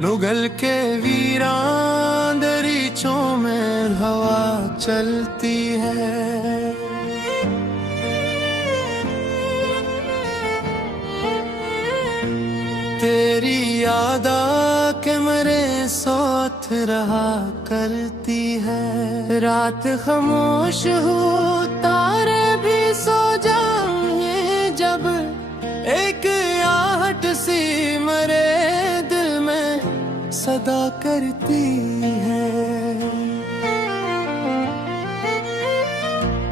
नुगल के वीरान दरीचों में हवा चलती है। तेरी याद के मरे साथ रहा करती है। रात खामोश हो तारे भी सो जाएंगे जब एक आहट सी मरे दिल में सदा करती है।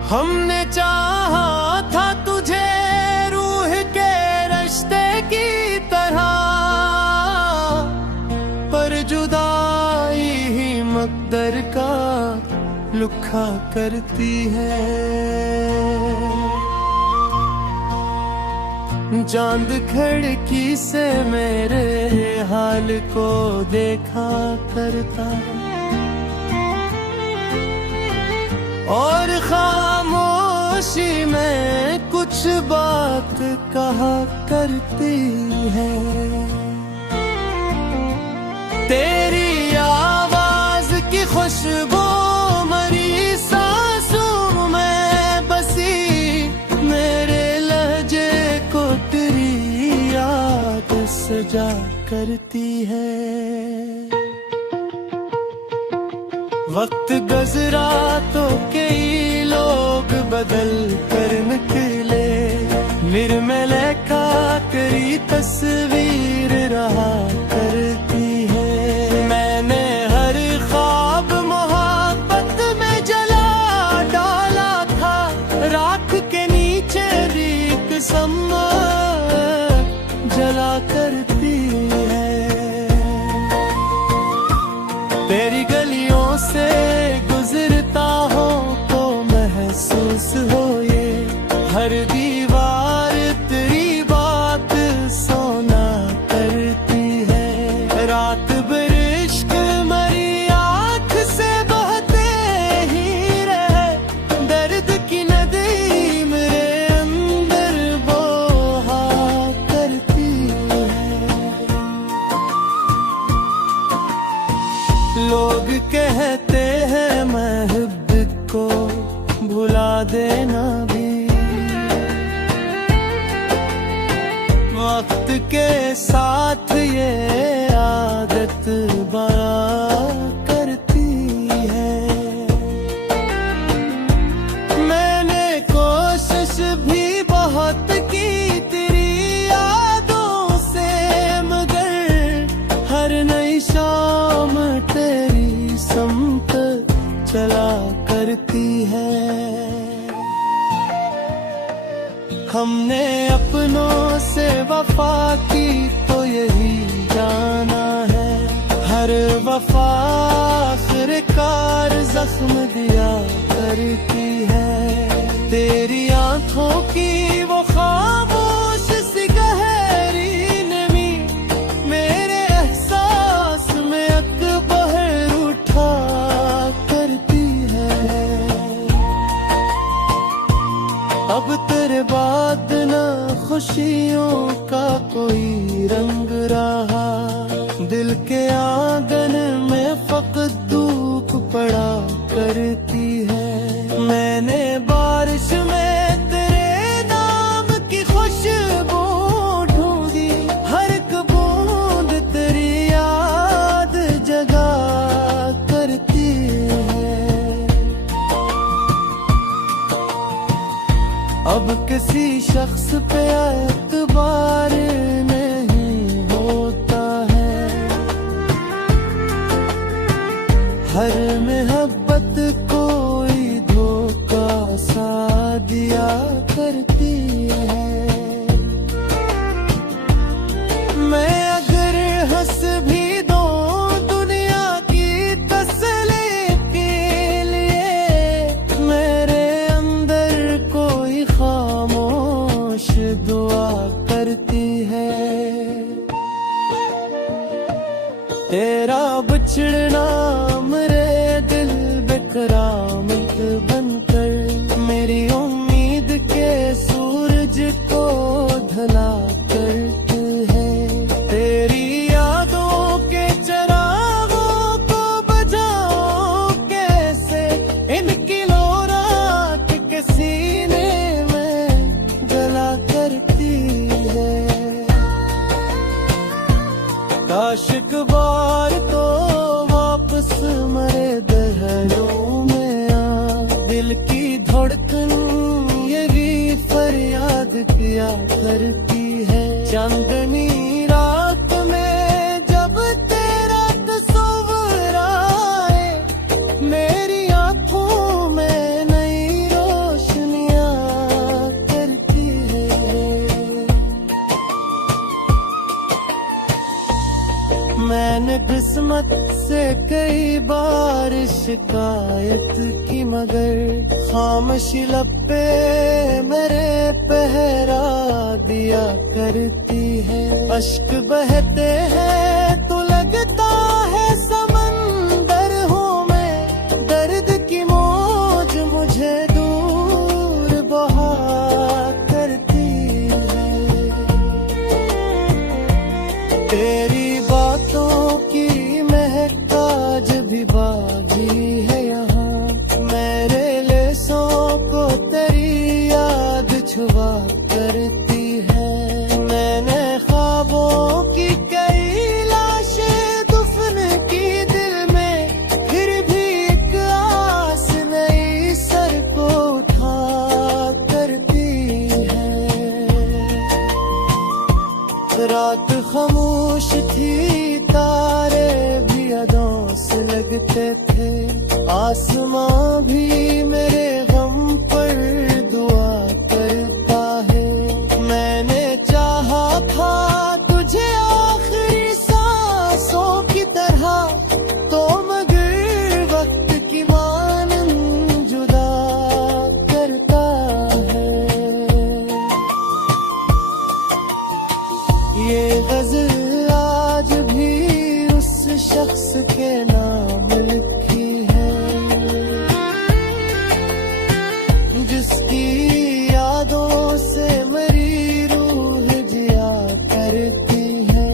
हमने चाहा था तुझे रूह के रिश्ते की तरह, पर जुदाई ही मकदर का लुखा करती है। चांद खिड़की से मेरे हाल को देखा करता और खामोशी में कुछ बात कहा करती है। तेरी आवाज की खुशबू मरी सांसों में बसी, मेरे लहजे को तेरी याद सजा करती है। वक्त गुजरा तो कई लोग बदल कर निकले, निर्मल का तेरी तस्वीर रहा करती है। मैंने हर ख्वाब मोहब्बत में जला डाला था, राख के नीचे रीत सम्मा जला करती है। तेरी गलियों से गुजरता हो तो महसूस हो ये हर दीवार तेरी बात सोना करती है। रात भर इश्क मरी आँख से बहते ही रहे, दर्द की नदी मेरे अंदर बहा करती है। लोग कहते हैं महब को भुला देना भी वक्त के साथ ये आदत बड़ा करती है। मैंने कोशिश भी बहुत की तेरी यादों से, मगर हर नई शाम तेरी समत चला करती है। हमने अपनों से वफा की तो यही जाना है, हर वफा आखिरकार जख्म दिया करती है। तेरी आंखों की वो खामोश सी गहरी नमी मेरे एहसास में अकबर उठा करती है। अब तेरे बाद ना खुशियों का कोई रंग रहा, दिल के आंगन में फकत धूप पड़ा करती है। मैंने बारिश में तेरे नाम की खुशबू ढूंढी, हर एक बूंद तेरी याद जगा करती है। अब किसी शख्स पे एतबार नहीं होता है, हर मोहब्बत कोई धोखा सा दिया करती है। मैं अगर हंस भी दूं दुनिया की तसल्ली के लिए, मेरे अंदर कोई खामोश दुआ करती है। तेरा बिछड़ना मेरे दिल बेकरामत बनकर मेरी उम्मीद के सूरज को ढला करती है। तेरी यादों के दिया करती है। चांदनी रात में जब तेरा तस्वीर आए, मेरी आंखों में नई रोशनियां करती है। मैंने किस्मत से कई बार शिकायत की, मगर खामोशी लब पे मेरे पहरा दिया करती है। अश्क बहते हैं तो लगता है समंदर हूँ मैं, दर्द की मौज मुझे दूर बहा करती है। तेरी बातों की महक आज भी बागी है यहाँ, मेरे लेसों को तेरी याद छुआ करती है। मैंने ख्वाबों की कई लाशें दफन की दिल में, फिर भी एक आस नई सर को उठा करती है। रात खामोश थी, तारे भी अदों से लगते थे, आसमां भी मेरे गम पर दुआ करता है। मैंने चाहा था तुझे आखिरी सांसों की तरह, तो मगर वक्त की मानन जुदा करता है। ये गज़ल आज भी उस शख्स के नाम लिखी है, जिसकी यादों से मेरी रूह जिया करती है।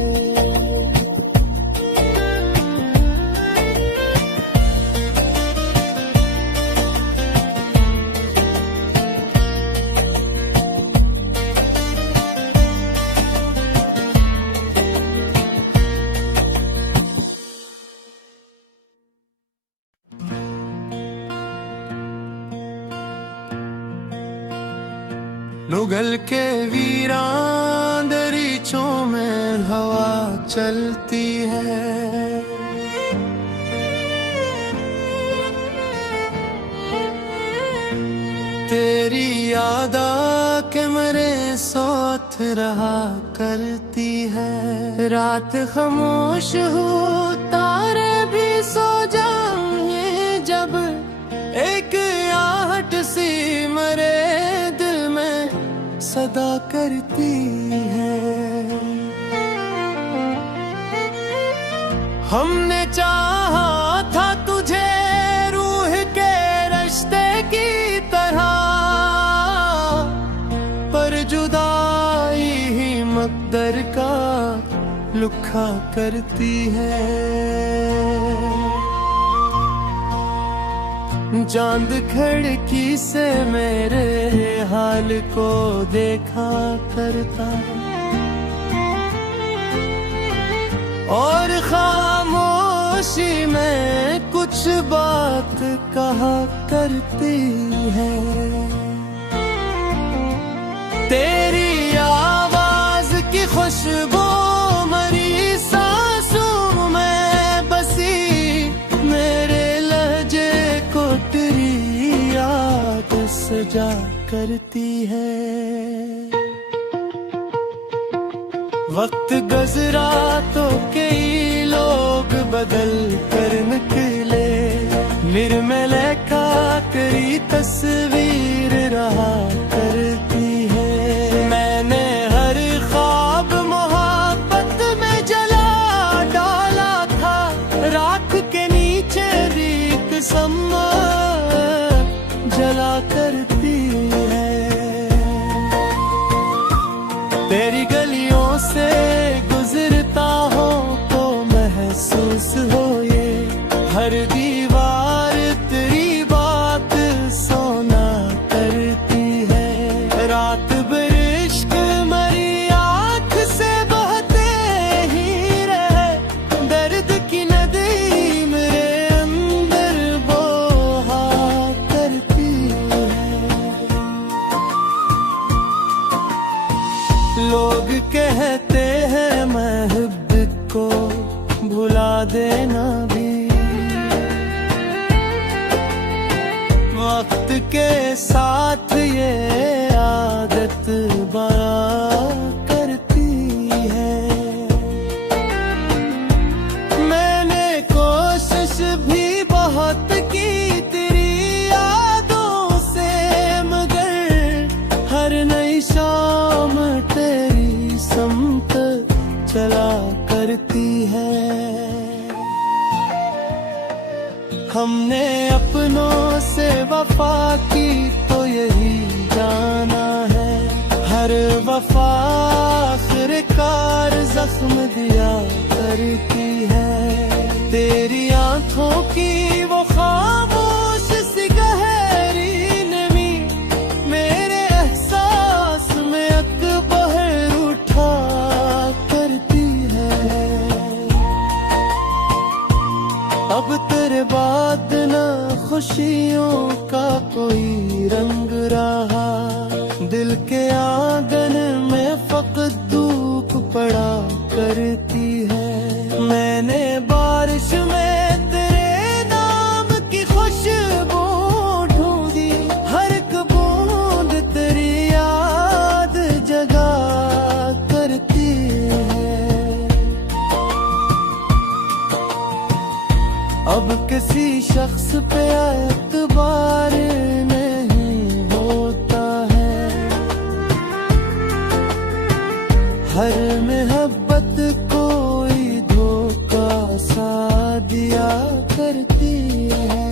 मुगल के वीरान दरीचों में हवा चलती है, तेरी याद आके मेरे साथ रहा करती है। रात खामोश हो, तारे भी सो जाएंगे जब एक आहट सी मेरे दिल में सदा करती है। हमने चाहा था तुझे रूह के रिश्ते की तरह, पर जुदाई ही मकदर का लुखा करती है। चांद खिड़की से मेरे हाल को देखा करता, और खामोशी में कुछ बात कहा करती है। तेरी आवाज की खुशबू मरी सांसों में बसी, मेरे लहजे को तेरी याद सजा करती है। वक्त गुज़रा तो कई लोग बदल कर निकले, निर्मल का तेरी तस्वीर रहा करती है। मैंने हर ख्वाब मोहब्बत में जला डाला था, राख के नीचे भी कसम जला करती है। तेरी गलियों से गुजरता हो तो महसूस हो ये, हर दीवार तेरी बात सोना करती है। रात बिश्क मरी आँख से बहते ही रहे, दर्द की नदी मेरे अंदर बोहा करती है। लोग कहते हैं महब को भुला देना भी वक्त के साथ ये आदत बना करती है। मैंने कोशिश भी बहुत की तेरी यादों से, मगर हर नई शाम तेरी समत चला करती है। हमने अपनों से वफा की तो यही जाना है, हर वफा आखिरकार जख्म दिया करती है। तेरी आंखों की वो खामोश सी गहरी नमी मेरे एहसास में अकबर उठा करती है। अब तेरे बाद ना खुशियों का कोई रंग रहा, दिल के आंगन में फकत धूप पड़ा करती है। मैंने बारिश में तेरे नाम की खुशबू ढूंढी, हर एक बूंद तेरी याद जगा करती है। अब किसी शख्स पे एतबार नहीं होता है, हर मोहब्बत कोई धोखा सा दिया करती है।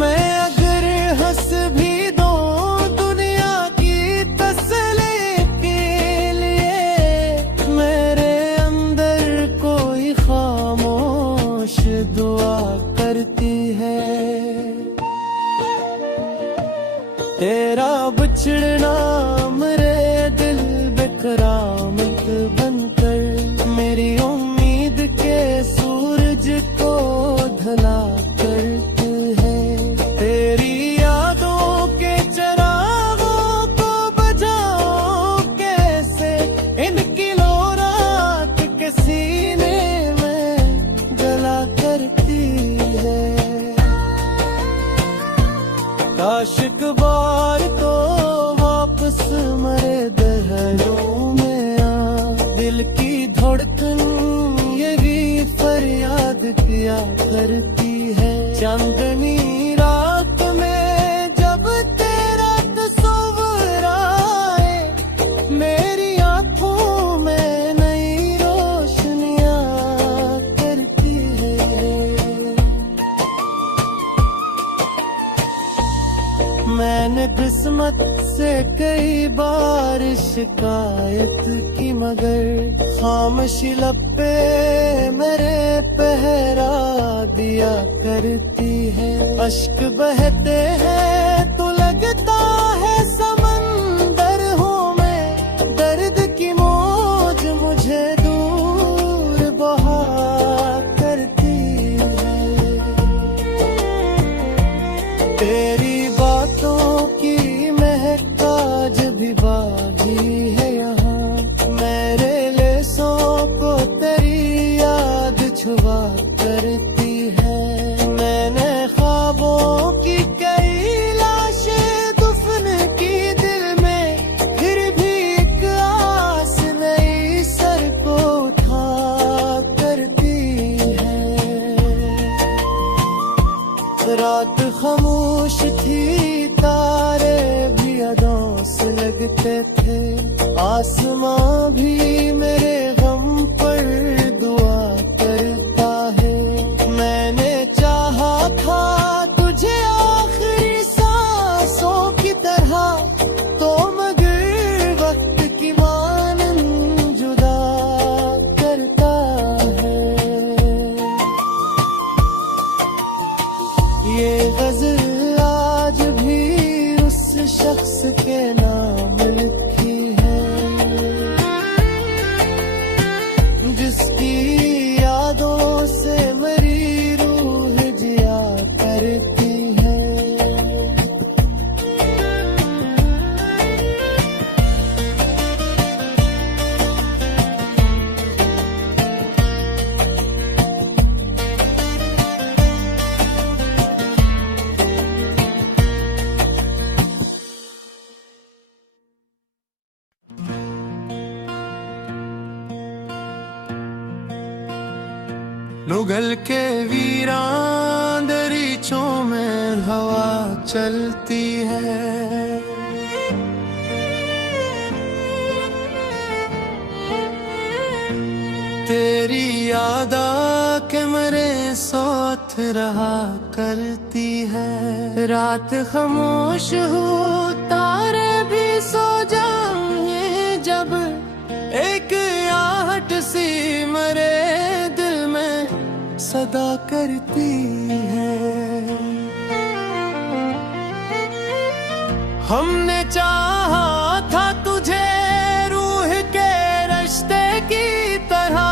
मैं अगर हंस भी दूं दुनिया की तसल्ली के लिए, मेरे अंदर कोई खामोश दुआ करती है। तेरा बिछड़ना मेरे दिल बेकरामत बनकर मेरी उम्मीद के सूरज को ढला करती है। तेरी यादों के चिरागों को बुझाऊं कैसे, इनकी लो रात के सीने में जला करती है। काश एक बार तो वापस मरे दहलों में आ, दिल की धड़कन ये भी फरियाद किया करती है। चांदनी रात में जब तेरा तस्वीर आए, मेरी आंखों में नई रोशनियां करती है। मैंने किस्मत से कई बार शिकायत की, मगर खामोशी लब पे मेरे पहरा दिया करती है। अश्क बहते हैं तो लगता है समंदर हूँ मैं, दर्द की मौज मुझे दूर बहा करती है। तेरी बातों की महक आज भी बागी है यहाँ, मेरे लेसों को तेरी याद छुआ करती है। मैंने ख्वाबों की कई लाशें दफन की दिल में, फिर भी एक आस नई सर को उठा करती है। रात खामोश थी, तारे भी अदों से लगते थे, आसमां भी मेरे गम पर दुआ करता है। मैंने चाहा था तुझे आखिरी सांसों की तरह, तो मगर वक्त की मानन जुदा करता है। ये गजल आज भी उस शख्स के नाम लिखी है, मुगल के वीरान दरीचों में हवा चलती है। तेरी याद आके मेरे साथ रहा करती है। रात खामोश हो तारे भी सो जाएंगे जब एक आहट सी मेरे दिल में सदा करती है। हमने चाहा था तुझे रूह के रिश्ते की तरह,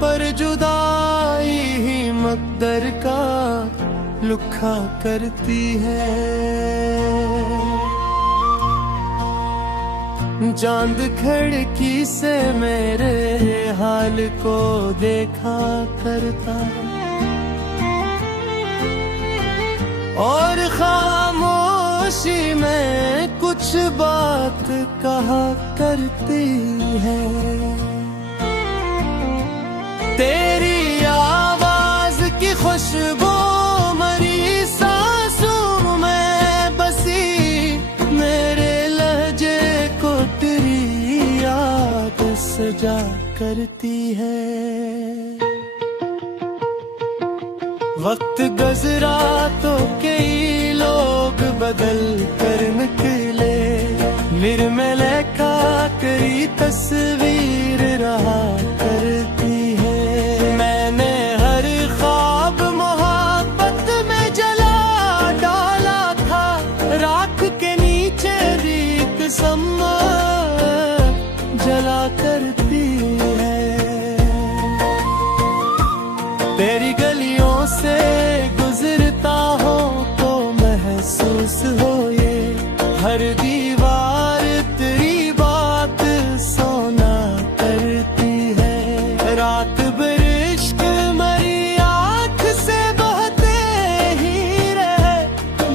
पर जुदाई ही मकदर का लुखा करती है। चांद खिड़की से मेरे हाल को देखा करता और खामोशी में कुछ बात कहा करती है। तेरी आवाज की खुशबू मरी सांसों में बसी, मेरे लहजे को तेरी याद सजा करती है। वक्त गुजरा तो कई लोग बदल कर निकले, निर्मल का कई तस्वीर रहा करती है। मैंने हर ख्वाब मोहब्बत में जला डाला था, राख के नीचे रीत सम्मा जला करती है। तेरी गलियों से गुजरता हो तो महसूस हो ये, हर दीवार तेरी बात सोना करती है। रात भर इश्क मरी आँख से बहते ही रहे,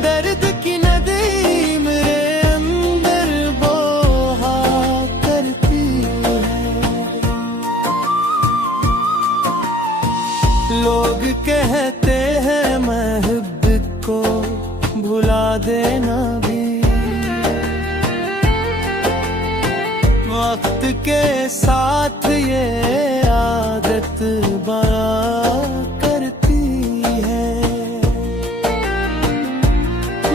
दर्द की नदी मेरे अंदर बहा करती है। लोग कहते हैं महब्बत को भुला देना भी वक्त के साथ ये आदत बना करती है।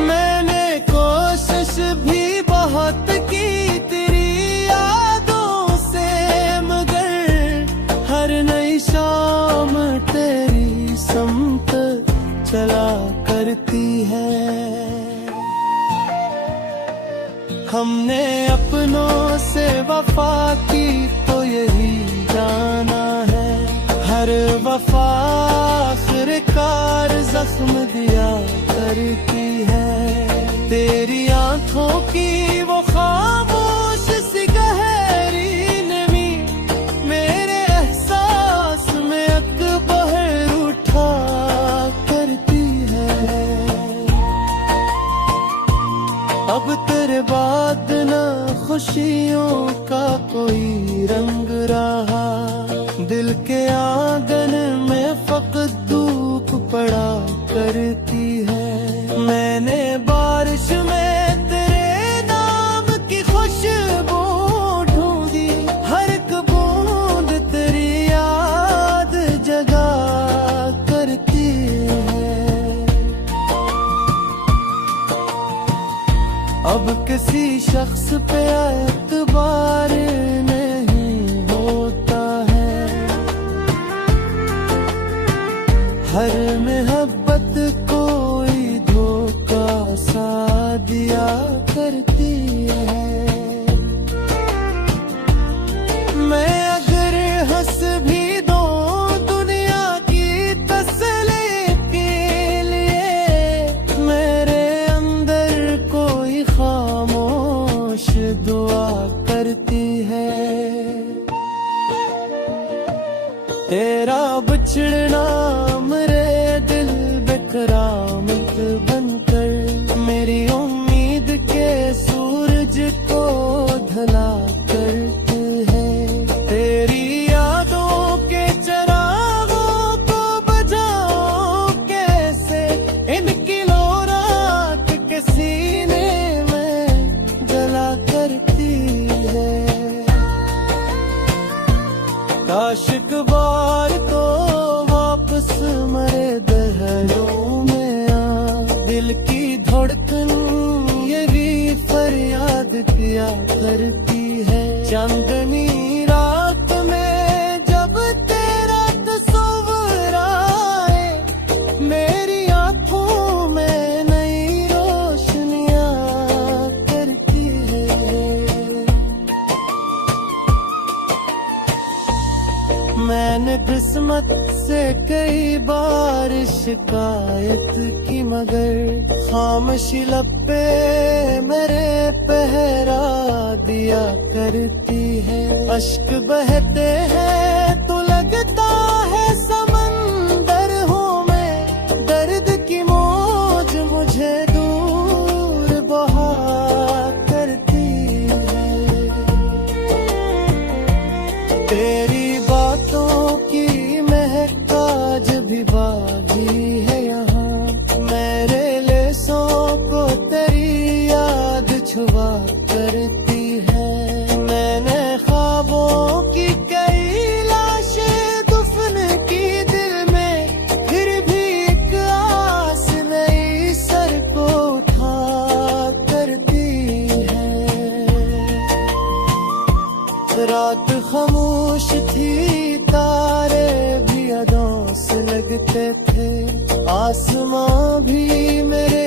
मैंने कोशिश भी बहुत की तेरी यादों से, मगर हर नई शाम तेरी समत चला करती है। हमने अपनों से वफा की तो यही जाना है, हर वफा आखिरकार जख्म दिया करती है। तेरी आंखों की वो खामोश सी गहरी नमी मेरे एहसास में अकबर उठा करती है। अब तेरे बाद ना खुशियों का कोई रंग रहा, दिल के आंगन में फकत धूप पड़ा करती है। मैंने बारिश में तेरे नाम की खुशबू ढूंढी, हर एक बूंद तेरी याद जगा करती है। अब किसी शख्स पे एतबार नहीं होता है, हर मोहब्बत कोई धोखा सा दिया करती है। मैं अगर हंस भी दूं दुनिया की तसल्ली के लिए, मेरे अंदर कोई खामोश दुआ करती है। तेरा बिछड़ना मेरे दिल बेकरामत बनकर, मेरी उम्मीद के सूरज को ढला करती है। तेरी यादों के आशिक बार तो वापस मरे दहलों में आ, दिल की धड़कन ये भी फरियाद किया करती है। चांदनी रात में जब तेरा तस्वीर आए, मेरी आंखों में नई रोशनियां करती है। मैंने किस्मत से कई बार शिकायत की, मगर खामोशी लब पे मेरे पहरा दिया करती है। अश्क बहते हैं तो लगता है समंदर हूँ मैं, दर्द की मौज मुझे दूर बहा करती है। तेरी बातों की महक आज भी बागी है यहाँ, मेरे लेसों को तेरी याद छुआ करती है। मैंने ख्वाबों की कई लाशें दफन की दिल में, फिर भी एक आस नई सर को उठा करती है। रात खामोश थी, तारे भी अदों से लगते थे, आसमां भी मेरे